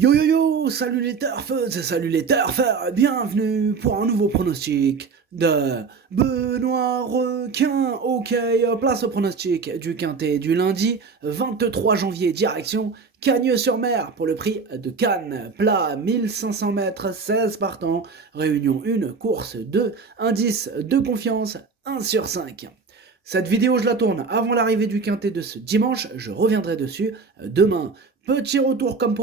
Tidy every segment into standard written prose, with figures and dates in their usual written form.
Yo yo yo, salut les turfeuses, salut les turfeurs, bienvenue pour un nouveau pronostic de Benoît Requin. Ok, place au pronostic du quintet du lundi 23 janvier, direction Cagnes-sur-Mer pour le prix de Cannes. Plat 1500 mètres, 16 partants, réunion 1, course 2, indice de confiance 1 sur 5. Cette vidéo, je la tourne avant l'arrivée du quintet de ce dimanche, je reviendrai dessus demain. Petit retour comme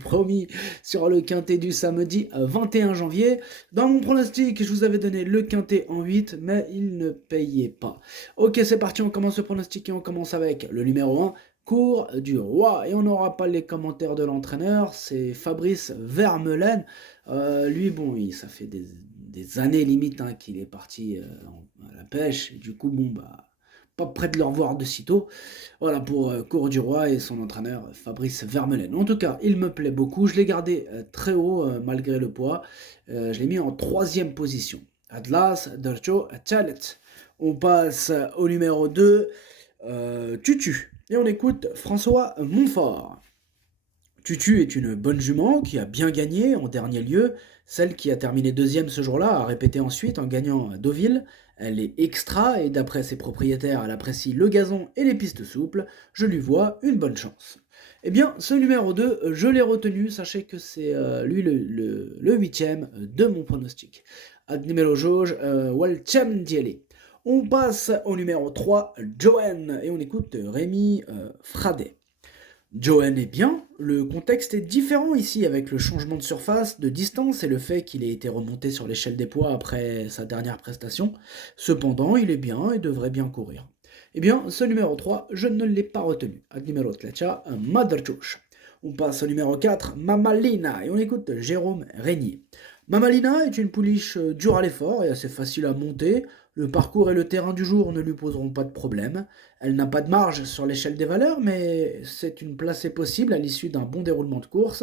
promis sur le quintet du samedi 21 janvier. Dans mon pronostic, je vous avais donné le quintet en 8, mais il ne payait pas. Ok, c'est parti, on commence le pronostic et on commence avec le numéro 1, Cours du Roi. Et on n'aura pas les commentaires de l'entraîneur, c'est Fabrice Vermeulen. Lui, bon, ça fait des années limite qu'il est parti à la pêche. Et du coup, bon, bah, pas près de le revoir de sitôt. Voilà pour Cours du Roi et son entraîneur Fabrice Vermeulen. En tout cas, il me plaît beaucoup. Je l'ai gardé très haut malgré le poids. Je l'ai mis en 3e position. Atlas, Dercho, Chalet. On passe au numéro 2, Tutu. Et on écoute François Montfort. Tutu est une bonne jument qui a bien gagné en dernier lieu. Celle qui a terminé 2e ce jour-là a répété ensuite en gagnant à Deauville. Elle est extra et d'après ses propriétaires, elle apprécie le gazon et les pistes souples. Je lui vois une bonne chance. Eh bien, ce numéro 2, je l'ai retenu. Sachez que c'est lui le 8e de mon pronostic. Ad numéro jauge, Walchem Diele. On passe au numéro 3, Joanne, et on écoute Rémi Fradet. Johan est bien, le contexte est différent ici avec le changement de surface, de distance et le fait qu'il ait été remonté sur l'échelle des poids après sa dernière prestation. Cependant, il est bien et devrait bien courir. Eh bien, ce numéro 3, je ne l'ai pas retenu. Ad numéro 3, Maderchouch. On passe au numéro 4, Mamalina, et on écoute Jérôme Régnier. Mamalina est une pouliche dure à l'effort et assez facile à monter. Le parcours et le terrain du jour ne lui poseront pas de problème. Elle n'a pas de marge sur l'échelle des valeurs, mais c'est une placée possible à l'issue d'un bon déroulement de course.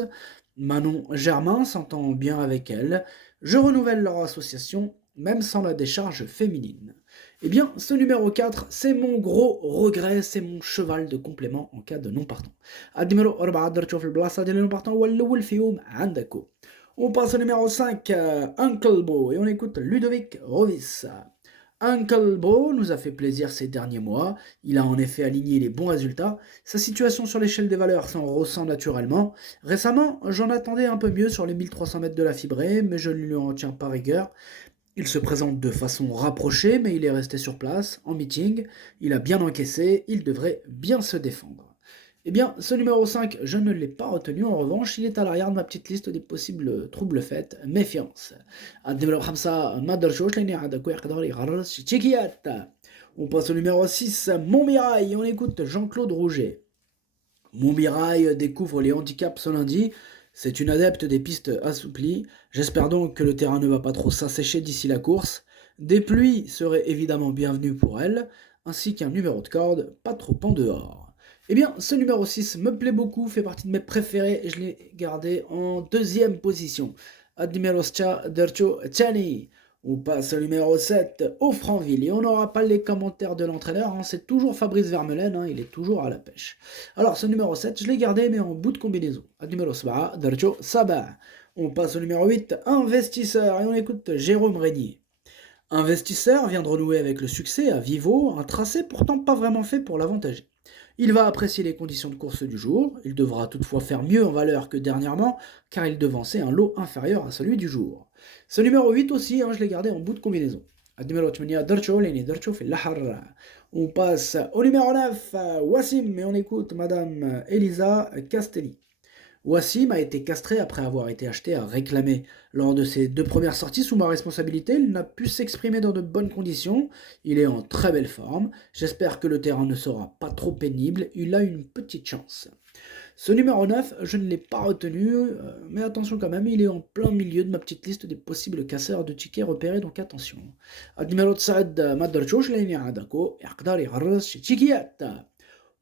Manon Germain s'entend bien avec elle. Je renouvelle leur association, même sans la décharge féminine. Eh bien, ce numéro 4, c'est mon gros regret, c'est mon cheval de complément en cas de non partant. النمرة 4 درتو في البلاصة ديال non partant هو الأول فيهم عندكو. On passe au numéro 5, Uncle Bo, et on écoute Ludovic Rovis. Uncle Bo nous a fait plaisir ces derniers mois, il a en effet aligné les bons résultats, sa situation sur l'échelle des valeurs s'en ressent naturellement. Récemment, j'en attendais un peu mieux sur les 1300 mètres de la fibrée, mais je ne lui en tiens pas rigueur. Il se présente de façon rapprochée, mais il est resté sur place, en meeting, il a bien encaissé, il devrait bien se défendre. Eh bien, ce numéro 5, je ne l'ai pas retenu, en revanche, il est à l'arrière de ma petite liste des possibles troubles faits, méfiance. On passe au numéro 6, Montmirail, et on écoute Jean-Claude Rouget. Montmirail découvre les handicaps ce lundi, c'est une adepte des pistes assouplies, j'espère donc que le terrain ne va pas trop s'assécher d'ici la course. Des pluies seraient évidemment bienvenues pour elle, ainsi qu'un numéro de corde pas trop en dehors. Eh bien, ce numéro 6 me plaît beaucoup, fait partie de mes préférés et je l'ai gardé en 2e position. Ad numéro Dercho Chani. On passe au numéro 7, au Franville, et on n'aura pas les commentaires de l'entraîneur, c'est toujours Fabrice Vermeulen, il est toujours à la pêche. Alors ce numéro 7, je l'ai gardé mais en bout de combinaison. Ad numéro 7, Dercho Sabah. On passe au numéro 8, Investisseur, et on écoute Jérôme Régnier. Investisseur vient de renouer avec le succès à Vivo, un tracé pourtant pas vraiment fait pour l'avantager. Il va apprécier les conditions de course du jour, il devra toutefois faire mieux en valeur que dernièrement, car il devançait un lot inférieur à celui du jour. Ce numéro 8 aussi, je l'ai gardé en bout de combinaison. On passe au numéro 9, Wassim, et on écoute Madame Elisa Castelli. Wassim a été castré après avoir été acheté à réclamer. Lors de ses 2 premières sorties sous ma responsabilité, il n'a pu s'exprimer dans de bonnes conditions. Il est en très belle forme. J'espère que le terrain ne sera pas trop pénible. Il a une petite chance. Ce numéro 9, je ne l'ai pas retenu, mais attention quand même, il est en plein milieu de ma petite liste des possibles casseurs de tickets repérés, donc attention. Numéro 7,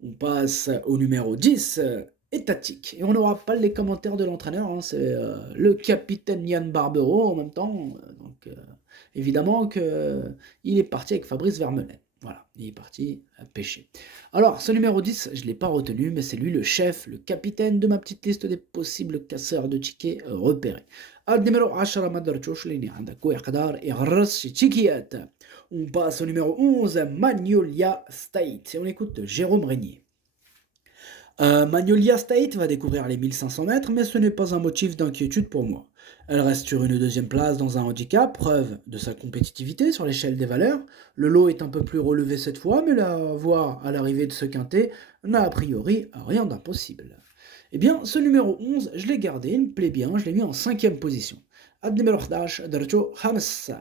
on passe au numéro 10, étatique. Et on n'aura pas les commentaires de l'entraîneur, c'est le capitaine Yann Barbero en même temps. Donc évidemment qu'il est parti avec Fabrice Vermeulen. Voilà, il est parti pêcher. Alors, ce numéro 10, je ne l'ai pas retenu, mais c'est lui le chef, le capitaine de ma petite liste des possibles casseurs de tickets repérés. النمرو 10 ما درتوش لاني عندك ويقدر يغرس شي تيكيات. On passe au numéro 11, Magnolia State, et on écoute Jérôme Régnier. Magnolia State va découvrir les 1500 mètres, mais ce n'est pas un motif d'inquiétude pour moi. Elle reste sur une deuxième place dans un handicap, preuve de sa compétitivité sur l'échelle des valeurs. Le lot est un peu plus relevé cette fois, mais la voir à l'arrivée de ce quintet n'a a priori rien d'impossible. Eh bien, ce numéro 11, je l'ai gardé, il me plaît bien, je l'ai mis en 5e position. Ad numéro 11, درتو خمسة.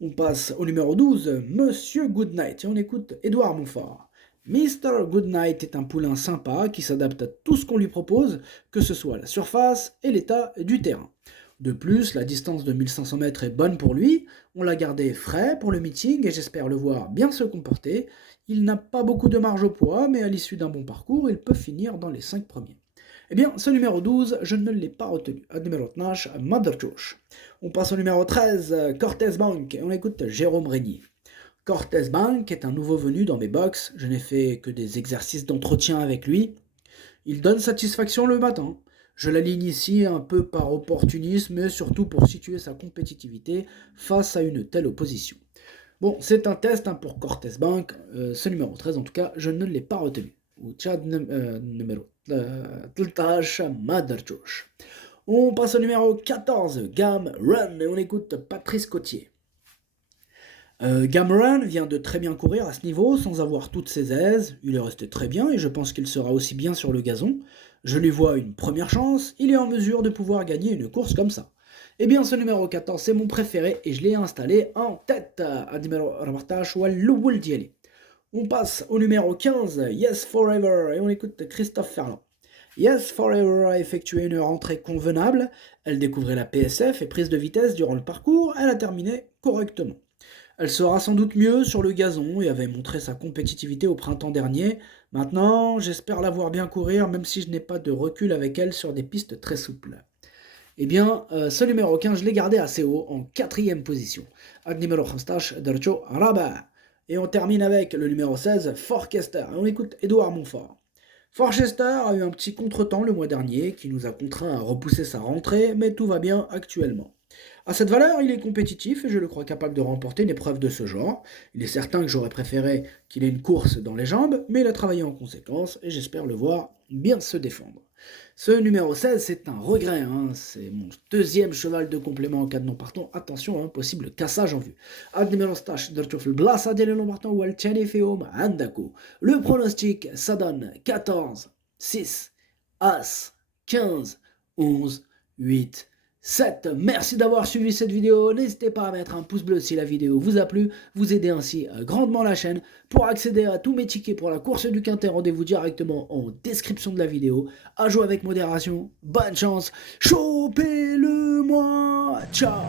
On passe au numéro 12, Monsieur Goodnight, et on écoute Édouard Montfort. Mr. Goodnight est un poulain sympa qui s'adapte à tout ce qu'on lui propose, que ce soit la surface et l'état du terrain. De plus, la distance de 1500 mètres est bonne pour lui, on l'a gardé frais pour le meeting et j'espère le voir bien se comporter. Il n'a pas beaucoup de marge au poids, mais à l'issue d'un bon parcours, il peut finir dans les 5 premiers. Eh bien, ce numéro 12, je ne l'ai pas retenu. Numéro 12, Motherchosh. On passe au numéro 13, Cortez Bank, et on écoute Jérôme Régnier. Cortez Bank est un nouveau venu dans mes box, je n'ai fait que des exercices d'entretien avec lui. Il donne satisfaction le matin. Je l'aligne ici un peu par opportunisme, mais surtout pour situer sa compétitivité face à une telle opposition. Bon, c'est un test pour Cortez Bank, ce numéro 13 en tout cas, je ne l'ai pas retenu. Numéro 13, Motherchosh. On passe au numéro 14, Gam Run, et on écoute Patrice Cotier. Gamran vient de très bien courir à ce niveau sans avoir toutes ses aises, il est resté très bien et je pense qu'il sera aussi bien sur le gazon. Je lui vois une première chance, il est en mesure de pouvoir gagner une course comme ça. Eh bien ce numéro 14 c'est mon préféré et je l'ai installé en tête. On passe au numéro 15, Yes Forever, et on écoute Christophe Ferland. Yes Forever a effectué une rentrée convenable, elle découvrait la PSF et prise de vitesse durant le parcours, elle a terminé correctement. Elle sera sans doute mieux sur le gazon et avait montré sa compétitivité au printemps dernier. Maintenant, j'espère la voir bien courir, même si je n'ai pas de recul avec elle sur des pistes très souples. Eh bien, ce numéro 15, je l'ai gardé assez haut, en 4e position. Ad numéro 15, Darcho Rabat. Et on termine avec le numéro 16, Forchester. Et on écoute Édouard Montfort. Forchester a eu un petit contretemps le mois dernier qui nous a contraint à repousser sa rentrée, mais tout va bien actuellement. À cette valeur, il est compétitif et je le crois capable de remporter une épreuve de ce genre. Il est certain que j'aurais préféré qu'il ait une course dans les jambes, mais il a travaillé en conséquence et j'espère le voir bien se défendre. Ce numéro 16, c'est un regret, c'est mon deuxième cheval de complément en cas de non partant. Attention, possible cassage en vue. Le pronostic, ça donne 14, 6, As, 15, 11, 8, 7. Merci d'avoir suivi cette vidéo. N'hésitez pas à mettre un pouce bleu si la vidéo vous a plu. Vous aidez ainsi grandement la chaîne. Pour accéder à tous mes tickets pour la course du Quintet, rendez-vous directement en description de la vidéo. À jouer avec modération. Bonne chance. Chopez-le moi. Ciao.